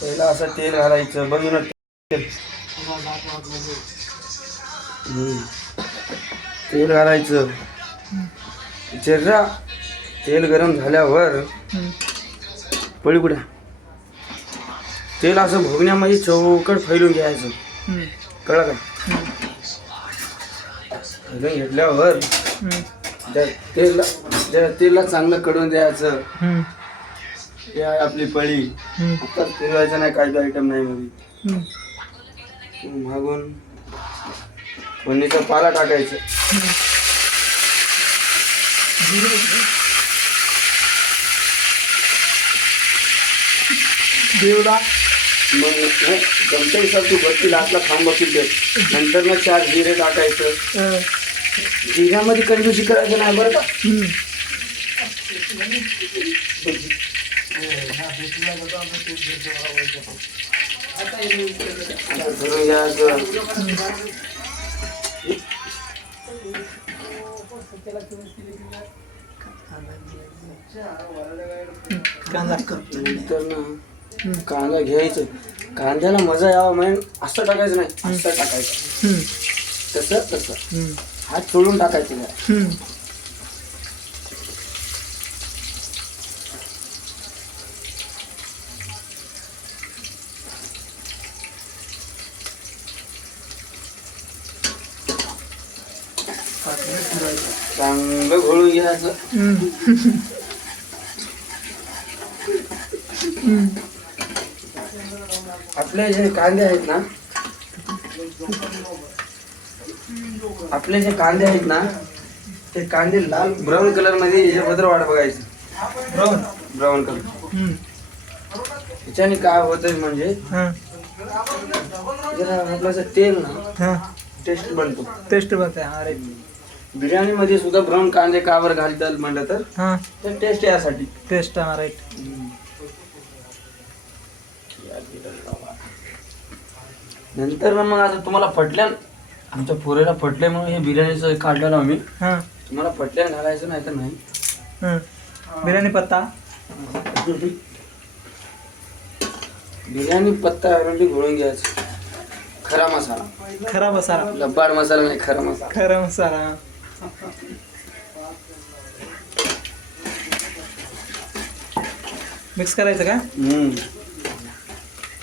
पहिला असं तेल घालायचं बघून तेल घालायचं. जरा तेल गरम झाल्यावर पळी कुठे तेल असं भोगण्यामध्ये चौकट फैलून घ्यायचं. कळलं का? फैलून घेतल्यावर तेलला चांगलं कडून द्यायचं. हे आहे आपली पळी. आता फिरवायचं नाही, काही आयटम नाही मध्ये. मागून फोडणीचा पाला टाकायचं. देवला मग जमते हिसाब तू बसतील आतला खांब बघतील ते. नंतर मग 4 जिरे टाकायचं. जिऱ्यामध्ये कंजूसी करायचं नाही बरं का. कांदा घ्यायचं. कांद्याला मजा यावा म्हणून असं टाकायचं नाही, असं टाकायचं. तसं हात सोडून टाकायचं. चांगलं घोळून घ्यायचं. आपले जे कांदे आहेत ना, ते कांदे लाल ब्राऊन कलर मध्ये याच्याबद्दल वाट बघायचं. ब्राऊन कलर याच्याने काय होतंय म्हणजे जरा आपलं तेल ना टेस्ट बनते. अरे बिर्याणी मध्ये सुद्धा ब्राऊन कांदे कावर घालतात म्हणलं तर टेस्ट यासाठी. Test right. नंतर ना मग आता तुम्हाला पटल्यान, आमच्या पोरेला पटले म्हणून हे बिर्याणीचं काढलेलं आम्ही. तुम्हाला पटल्यान घालायचं नाही तर नाही. बिर्याणी पत्ता घोळून घ्यायचं. खरा मसाला, लब्बाड मसाला नाही, खरा मसाला. मिक्स करायचं का?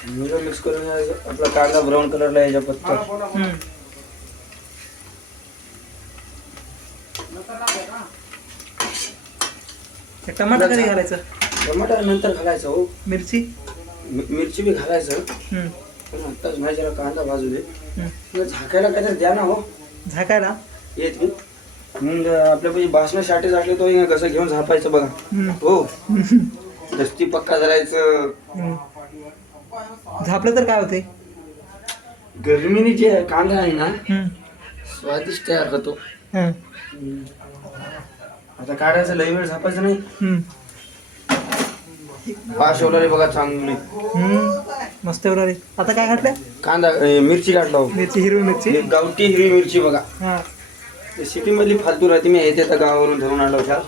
मिक्स करून घ्यायचं. आपला कांदा ब्राऊन कलरला यायचा पत्ता. टमाटर कधी घालायचं? टमाटर नंतर घालायचं. हो, मिरची बी घालायचं. पण आत्ताच नाही, जरा कांदा भाजू दे. झाकायला काहीतरी द्या ना. हो, झाकायला येत मी. मग आपल्यापाशी बासना शाटे झाले तो कसं घेऊन झापायचं बघा. हो, दस्ती पक्का झालायचं. झापलं तर काय होते? गरमीने जे कांदा आहे ना स्वादिष्ट तयार होतो. आता काढायचं, लई वेळ झापायचं नाही. पाशवलारी बघा चांगली मस्त उरली. आता काय घातलं? कांदा मिरची घातला. मिरची, हिरवी मिरची, गावठी हिरवी मिरची बघा. सिटी मधली फालतू राहते. मी येते तर गावावरून धरून आणलं होता.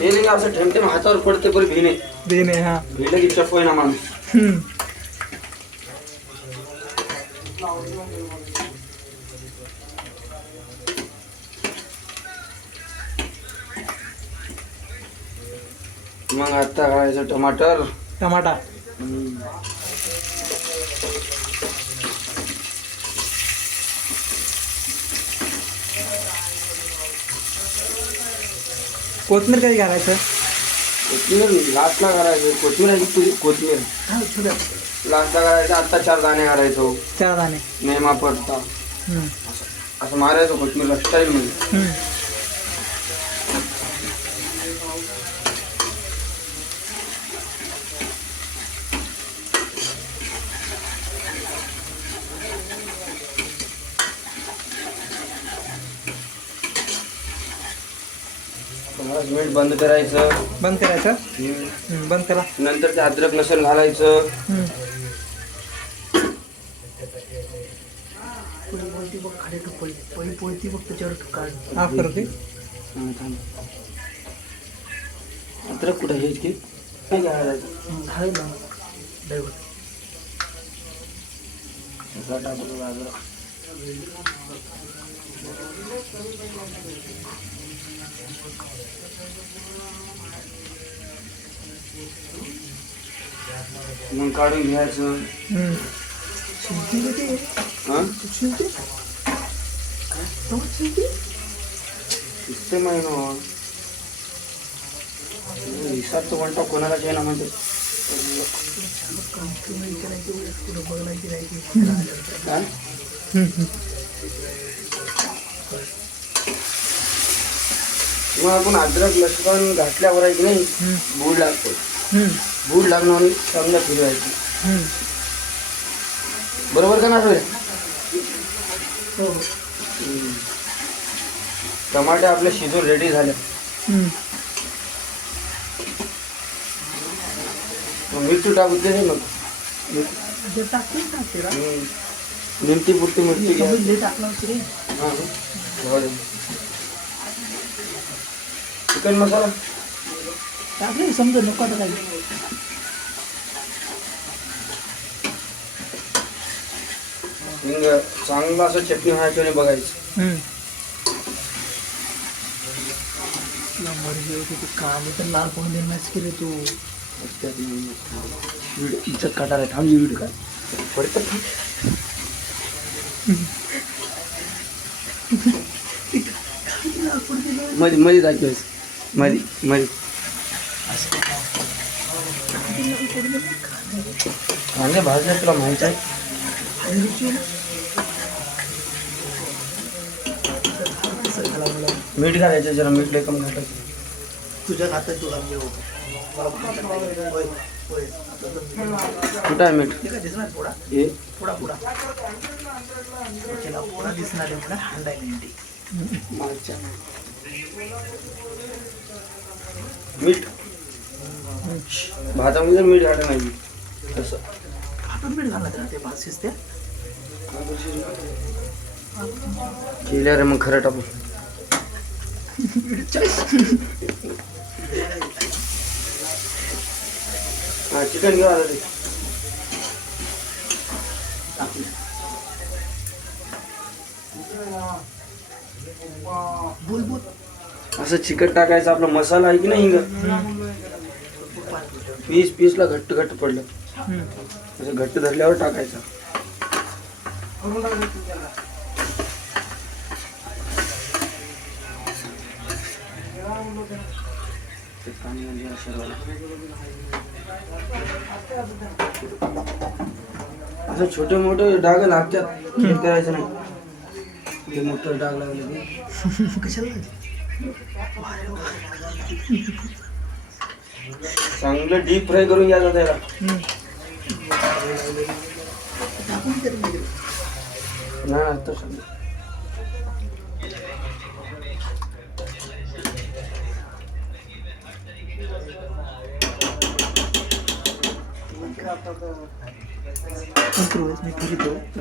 हे असं ठेमते हातावर पडते पण भिणे भिलं की चफ ना माणूस. मग आता घालायचं टमाटा. कोथमीर कधी घालायचं? कोथमीर लास्टला घालायचं. कोथमीर लास्टला घालायचं. आता 4 दाणे घालायचो. 4 दाणे नेमा पडता असं मारायचं कोथमीरला स्टाईल मध्ये. मिनिट बंद करायचं. बंद करा. नंतर ते अद्रक लसूण घालायचं. थांब. अद्रक कुठं हेच की काय घालायचं आहे ना ड्रायव्हर. तसा टाकतो अद्रक. मग काढून घ्यायचं. हां दिसते महिना हिसाब तो म्हणतो कोणालाच आहे ना म्हणजे काय मग आपण अद्रक लसूण घातल्यावर आहे की नाही बूड लागतो. बूड लागणार चांगलं फिरवायचं. बरोबर का ना रे? टमाटे आपले शिजून रेडी झाले. मिरची टाकू दे मग. मिरची पुरती मिरची घ्या. चिकन मसाला टाकले समजा नको आता काही. हिंग चांगलं असं चटणी व्हायचं नाही बघायचं. काल तर लाल पण देण्यास केले तू. इज्जत काढायला थांबली व्हिडिओ काय पडतं. मध्ये मध्ये दाखवायचं. मध्ये मध्ये कांदे भाजले तुला माहित आहे. मीठ घालायचं जरा. मीठ लय कमी घालायचं. तुझ्या हातात तुला कुठं आहे मीठ? दिसणार पोळा हे पोळा पोळा त्याला पोळा दिसणार आहे मला हांडायला. मीठ भातामध्ये मीठ घाला नाही तसं. हातात मीठ घालत राहते भात शिजते. केल्या रे मग खरं टाकू. हा चिकन घेऊ आता ते. बोल बोल. असं चिकन टाकायचं. आपला मसाला आहे की नाही हिंग पीस पीसला घट्ट घट्ट पडलं असं घट्ट धरल्यावर टाकायचं. असं छोटे मोठे डाग लागतात. हे करायचं नाही. ते मोठं डाग लागले कशाला चांगलं डीप फ्राय करून घ्यायचं त्याला. नाही तर मी फिरतो.